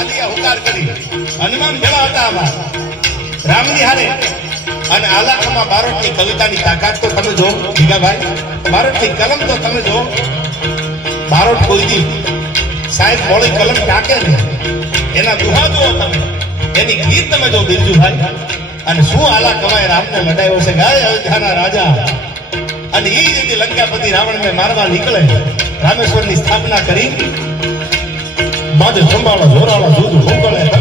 શિકાર કરી. હનુમાન ભેળા હતા આમાં રામની હારે અને આલાકામાં બારોટની કવિતાની તાકાત તો તમે જો ભીગાભાઈ બારોટની કલમ તો તમે જો. બારોટ કોઈ દી સાહેબ મોળી કલમ ટાકે ને એના દુહા જુઓ તમે. એની ગીત તમે જો, બિરજુભાઈ. અને શું આલા કમાય રામને લડાયો છે? ગાય અયોધ્યાના રાજા. અને એ રીતે લંકાપતિ રાવણને મારવા નીકળે. રામેશ્વરની સ્થાપના કરી. બાજુ સંભાળો જોરાળો જુદું મોકળે